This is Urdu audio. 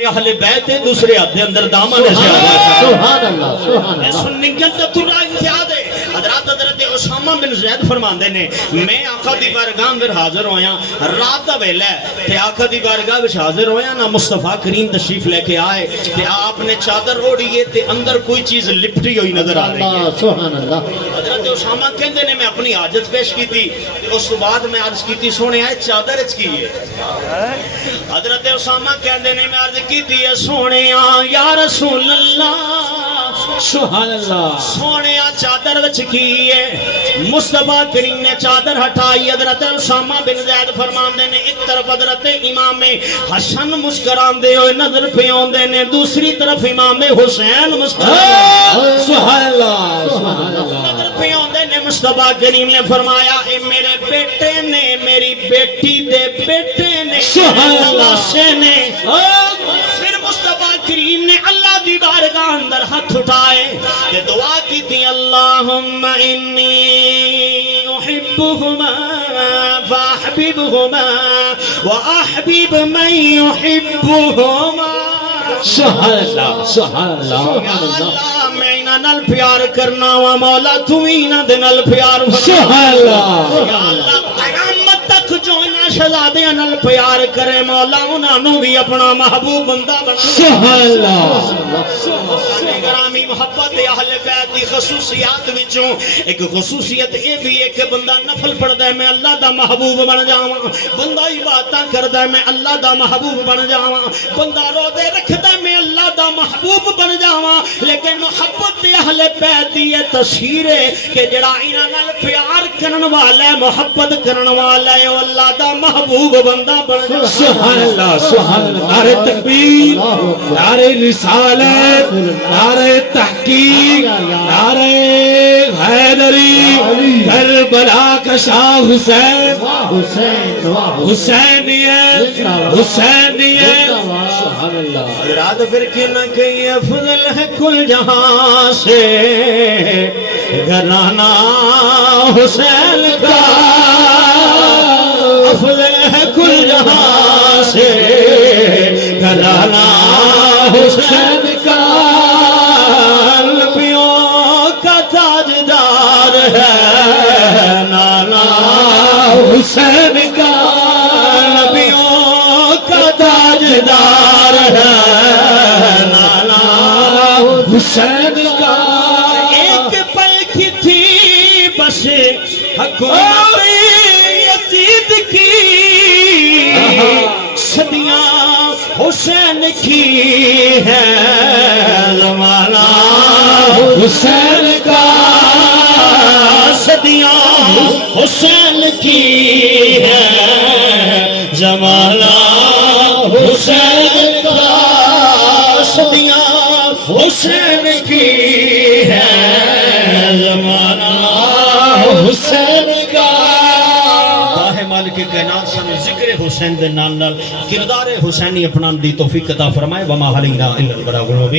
اہل بیت دوسرے ہاتھ دے اندر دامن ہے سبحان اللہ سبحان اللہ سنیت تے ترا امتیاز ہے حضرت اسامہ بن زید فرماندے نے میں آقا دی بارگاہ اندر حاضر ہویا رات دا ویلا ہے تے آقا دی بارگاہ وچ حاضر ہویا نا مصطفیٰ کریم تشریف لے کے آئے تے آپ نے چادر اوڑھی ہے تے اندر کوئی چیز لپٹی ہوئی نظر آ رہی ہے سبحان اللہ حضرت اسامہ کہندے نے میں اپنی حاجت پیش کی تھی اس کے بعد میں عرض کی تھی سونے آئے چادر اچ کی ہے حضرت اسامہ کہندے نے میں عرض کی تھی سونے یا رسول اللہ سبحان اللہ سونے چادر وچ کی ہے مصطفیٰ کریم نے چادر ہٹائی حضرت اسامہ بن زید فرماندے نے ایک طرف حضرت امام حسن مسکراندے ہوئے نظر پہ آندے نے دوسری طرف امام حسین مسکراندے سبحان اللہ سبحان اللہ نظر پہ آندے نے مصطفیٰ کریم نے فرمایا اے میرے بیٹے نے میری بیٹی دے بیٹے نے سبحان اللہ سے نے پھر مصطفیٰ کریم نے اللہ دی بارگاہ اندر ہاتھ اٹھائے کہ دعا کی تھی اللہم انی احبہما فاحببہما واحبب من یحبہما سبحان اللہ سبحان اللہ یا اللہ میں انہاں نال پیار کرنا وا مولا تو ہی انہاں دے نال پیار سبحان اللہ یا اللہ قیامت تک جو انہاں شہزادیاں نال پیار کرے مولا انہاں نو بھی اپنا محبوب بندہ بنا سبحان اللہ گرامی محبت اہل بیت دی خصوصیات وچوں ایک خصوصیت یہ بھی ہے کہ بندہ نفل پڑھدا ہے میں اللہ دا محبوب بن جاواں بندہ عبادتاں کردا ہے میں اللہ دا محبوب بن جاواں بندہ روزے رکھدا ہے میں اللہ دا محبوب بن جاواں لیکن محبت اہل بیت دی یہ تصویر ہے کہ جڑا انہاں نال پیار کرن والا ہے محبت کرن والا ہے وہ اللہ دا محبوب بندہ بن جاواں سبحان اللہ سبحان اللہ نعرہ تکبیر نعرہ رسالت نعرہ تحقیق نعرہ حیدری کربلا کا شاہ حسین حسینیت حسینیت سبحان اللہ حضرات پھر کیوں نہ کہیں افضل ہے کل جہاں سے گھرانہ حسین کا افضل ہے کل جہاں سے گھرانہ حسین کا نبیوں کا تاجدار ہے نانا حسین کا نبیوں کا تاجدار ہے نانا حسین کا ایک پل کی تھی بس حکومت یزید کی صدیاں حسین کی ہے زمانہ حسین کا صدیاں حسین کی ہے زمانہ حسین کا صدیاں حسین کی ہے زمانہ حسین کا مالک کائنات سن ذکر حسین دے نال نال کردار حسینی اپنان دی توفیق عطا فرمائے وما علینا الا البلاغ المبین